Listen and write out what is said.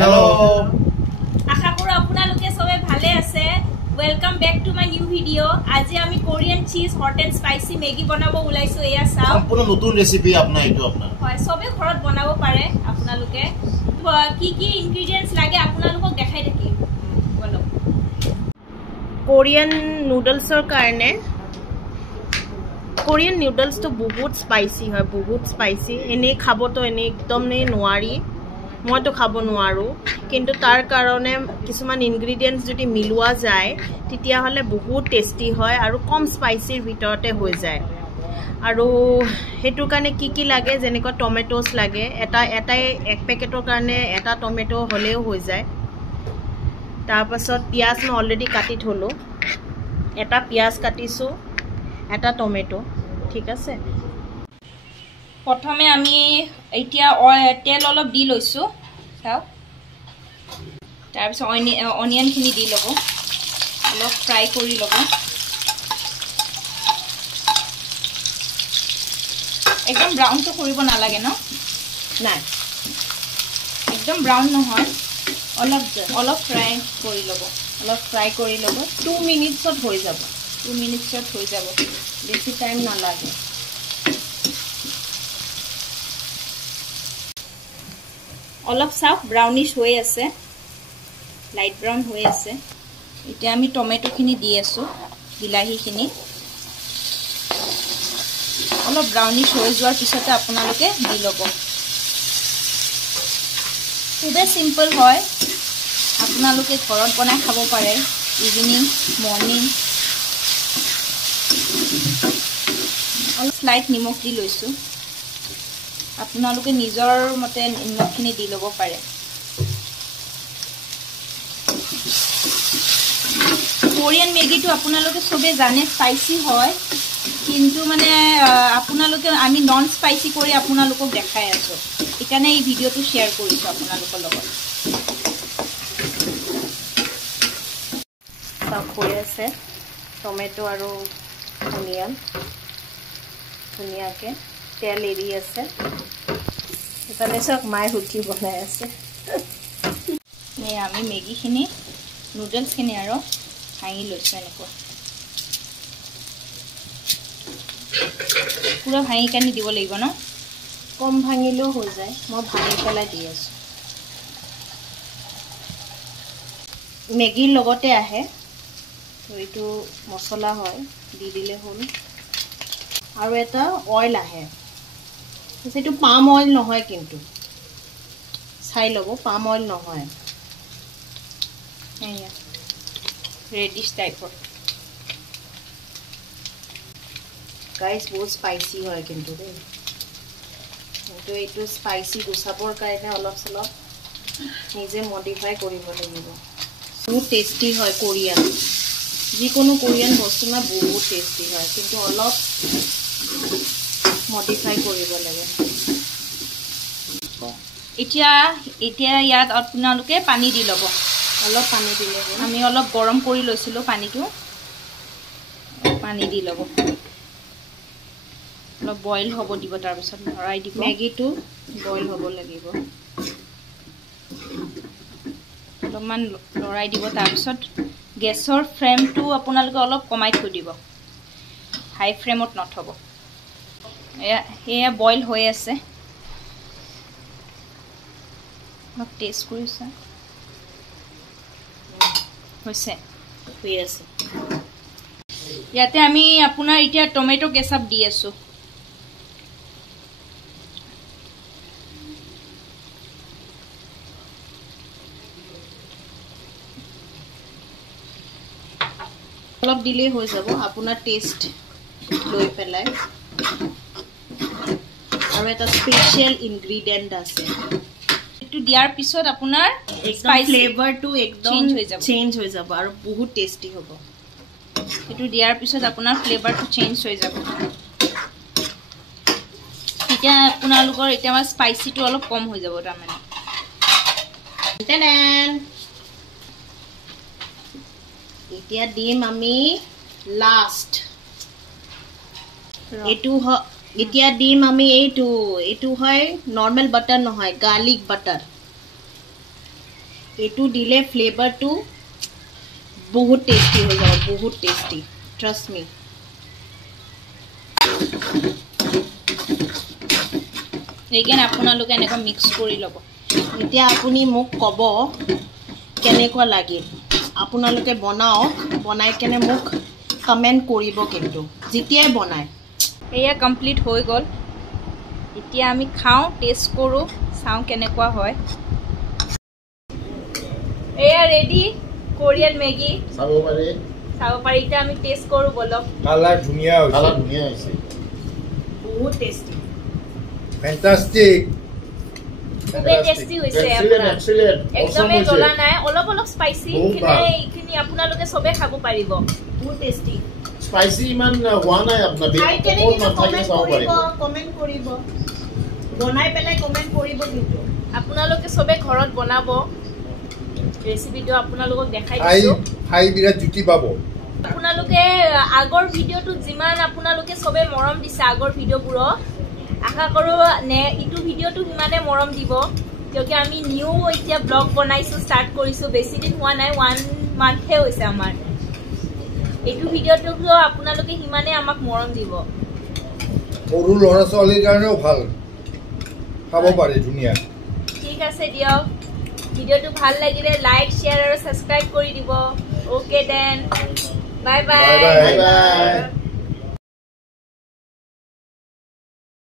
Hello. আশা কৰো আপোনালোকে সবে ভালে আছে। Welcome back to my new video. আজি আমি Korean cheese hot and spicy Maggi বনাবো উলাইছো এয়া চাও। সম্পূর্ণ নতুন রেসিপি আপনার এটো আপনার। হয় সবে ঘৰত বনাব পাৰে আপোনালোকে। কি কি ইনগ্ৰেডিয়েন্টস লাগে আপোনালোকক দেখাই থাকি। বলো। কোৰিয়ান নুডলছৰ কাৰণে কোরিয়ান নুডলছ তো বহুত স্পাইসি হয়, বহুত স্পাইসি। এনে খাব তো এনে একদম নে নোৱাৰি। মই তো খাব নোৱাৰো, কিন্তু তাৰ কাৰণে কিছুমান ইনগ্ৰেডিয়েন্টস যদি মিলোৱা যায় তেতিয়া হলে বহুত টেস্টি হয় আৰু কম স্পাইসিৰ ভিতৰতে হৈ যায়। আৰু হেতু কাৰণে কি লাগে যেনেকৈ টমেটোস লাগে, এটাই এক পেকেটৰ কাৰণে এটা টমেটো হলেও হৈ যায়। তাৰ পাছত পিয়াজ মই অলৰেডি কাটি থলো, এটা পিয়াজ কাটিছো, এটা টমেটো, ঠিক আছে। প্ৰথমে আমি এতিয়া তেল অলপ দি লৈছো চাও। তাৰ পিছত অনিয়ন খিনি দি লব, অলপ ফ্ৰাই কৰি লব। একদম ব্ৰাউন তো কৰিব নালাগে ন? নাই, একদম ব্ৰাউন নহয়, অলপ ফ্ৰাই কৰি লব। অলপ ফ্ৰাই কৰি ল'ব। 2 মিনিটছত হৈ যাব। 2 মিনিটছত হৈ যাব, বেছি টাইম নালাগে। অলপ চাওক ব্রাউনিশ হৈ আছে, লাইট ব্রাউন হৈ আছে। এতিয়া আমি টমেটো খিনি দি আছো, বিলাহী খিনি অলপ ব্রাউনিশ হৈ যোৱাৰ পিছতে আপোনালোকে দি ল'ব। খুবেই সিম্পল হয়, আপোনালোকে ঘৰত বনাই খাব পাৰে, ইভিনিং মৰ্নিং। অলপ স্লাইট নিমখ দি লৈছো, আপোনালোকে নিজৰ মতে নিমখখিনি দি ল'ব পাৰে। কোরিয়ান ম্যাগিটো আপোনালোকে সবে জানে স্পাইসি হয়, কিন্তু মানে আপোনালোকে আমি নন স্পাইসি কৰি আপোনালোকক দেখাই আছো। এখানে এই ভিডিওটো শেয়াৰ কৰিছো আপোনালোকৰ লগত। সব হৈ আছে, টমেটো আৰু অনিয়ন ধুনীয়াকে তেল এৰি আছে। এফালে চাওক মায়ে ৰুটি বনাই আছে। আমি মেগিখিনি নুডলছখিনি আৰু ভাঙি লৈছো এনেকুৱা। পুৰা ভাঙি কানি দিব লাগিব ন? কম ভাঙিলেও হৈ যায়, মই ভাঙি পেলাই দি আছো। মেগিৰ লগতে আহে, তো এইটো মছলা হয়, দি দিলে হ'ল। আৰু এটা অইল আহে, সেইটো পাম অইল নহয়, কিন্তু চাই ল'ব, পাম অইল নহয়। ৰেডিশ টাইপৰ। গাইজ বহুত স্পাইসি হয় কিন্তু দেই। কিন্তু এইটো স্পাইসি গুচাবৰ কাৰণে অলপ চলপ নিজে মডিফাই কৰিব লাগিব। বহুত টেষ্টি হয় কোৰিয়ান, যিকোনো কোৰিয়ান বস্তু না বহুত টেষ্টি হয়, কিন্তু অলপ মডিফাই কৰিব লাগে। এতিয়া ইয়াত আপোনালোকে পানী দি ল'ব। অলপ পানী দিলে আমি অলপ গৰম কৰি লৈছিলো পানীটো, পানী দি ল'ব। অলপ বইল হ'ব দিব, তাৰ পিছত লৰাই দিব। মেগিটো বইল হ'ব লাগিব, অলপমান লৰাই দিব। তাৰ পিছত গেছৰ ফ্লেমটো আপোনালোকে অলপ কমাই থৈ দিব, হাই ফ্লেমত নথব। এয়া বইল হৈ আছে, অলপ টেষ্ট কৰিছে, হৈছে হৈ আছে। ইয়াতে আমি আপোনাৰ এতিয়া টমেটো কেচাপ দি আছো। অলপ দিলেই হৈ যাব, আপোনাৰ টেষ্ট লৈ পেলাই। আৰু এটা স্পেচিয়েল ইনগ্ৰেডিয়েন্ট আছে, এইটো দিয়াৰ পিছত আপোনাৰ ফ্লেভাৰটো একদম চেঞ্জ হৈ যাব আৰু বহুত টেষ্টি হ'ব। এইটো দিয়াৰ পিছত আপোনাৰ ফ্লেভাৰটো চেঞ্জ হৈ যাব। এতিয়া আপোনালোকৰ এতিয়া স্পাইচিটো অলপ কম হৈ যাব তাৰমানে। এতিয়া দিম আমি লাষ্ট, এইটো এতিয়া দিম আমি এইটো হয় নৰ্মেল বাটাৰ নহয়, গাৰ্লিক বাটাৰ। এইটো দিলে ফ্লেভাৰটো বহুত টেষ্টি হৈ যাব, বহুত টেষ্টি, ট্ৰাষ্ট মি। সেইকাৰণে আপোনালোকে এনেকুৱা মিক্স কৰি ল'ব। এতিয়া আপুনি মোক ক'ব কেনেকুৱা লাগিল। আপোনালোকে বনাওক, বনাই কেনে মোক কমেণ্ট কৰিব কিন্তু যেতিয়াই বনায়। এয়া কমপ্লিট হৈ গ'ল। এতিয়া আমি খাওঁ, টেষ্ট কৰোঁ, চাওঁ কেনেকুৱা হয়। এয়া ৰেডি কোৰিয়ান মেগী, চাব পাৰি। এতিয়া আমি টেষ্ট কৰোঁ বলক। কালাৰ ধুনীয়া হৈছে, কালাৰ ধুনীয়া হৈছে, বহুত টেষ্টি, ফেণ্টাষ্টিক, খুবেই টেষ্টি হৈছে। একদমেই জ্বলা নাই, অলপ অলপ স্পাইচি। এইখিনি আপোনালোকে চবে খাব পাৰিব, বহুত টেষ্টি। স্পাইচি ইমান হোৱা নাই আপোনাৰ, কমেণ্ট কৰিব, বনাই পেলাই কমেণ্ট কৰিব কিন্তু। আপোনালোকে চবে ঘৰত বনাব। ৰেচিপিটো আপোনালোকক দেখাই দিছোঁ, খাই বিৰাট জুতি পাব। আপোনালোকে আগৰ ভিডিঅ'টোত যিমান আপোনালোকে চবে মৰম দিছে, আগৰ ভিডিঅ'বোৰক আশা কৰোঁ ইটো ভিডিঅ'টো সিমানে মৰম দিব। কিয়কি আমি নিউ এতিয়া ব্লগ বনাইছোঁ, ষ্টাৰ্ট কৰিছোঁ, বেছি দিন হোৱা নাই, 1 মান্থহে হৈছে আমাৰ। এইটো ভিডিঅ'টো আপোনালোকে সিমানে আমাক মৰম দিব। সৰু ল'ৰা ছোৱালীৰ কাৰণেও ভাল, খাব পাৰি ধুনীয়া। ঠিক আছে দিয়ক, ভিডিঅ'টো ভাল লাগিলে লাইক, শ্বেয়াৰ আৰু ছাবস্ক্ৰাইব কৰি দিব। অ'কে দেন, বাই বাই।